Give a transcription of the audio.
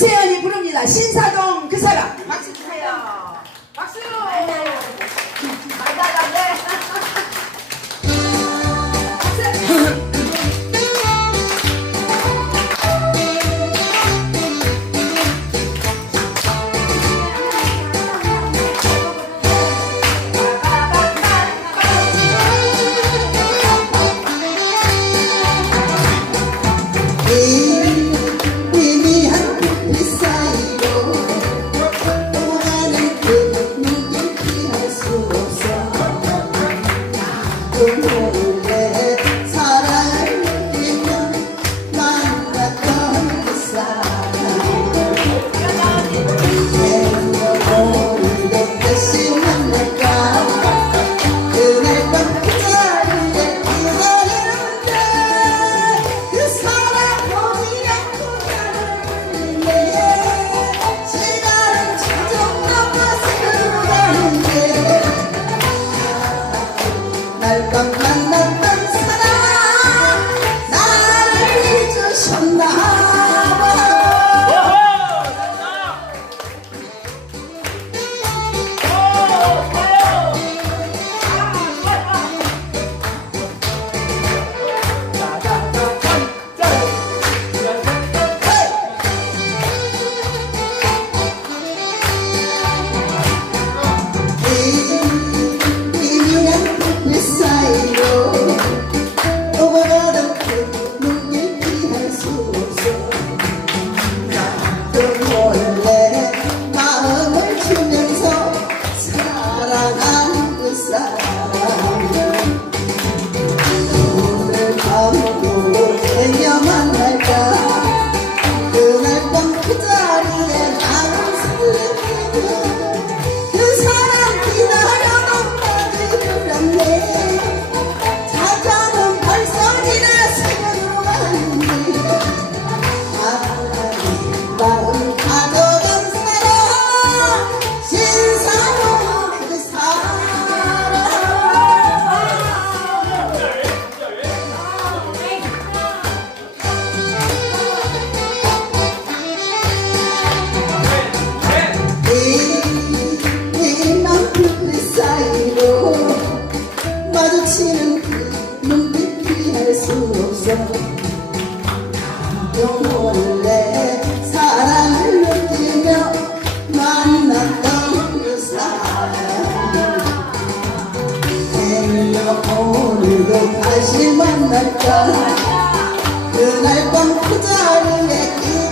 김세연이 부릅니다. 신사동 그 사람. 박수 주세요. 박수. 맞아요. 다시는 그 눈빛 피할 수 없어. 영원래 사랑을 느끼며 만났던 그 사람. 내일로 오늘도 다시 만날까 그날 밤 그 자리에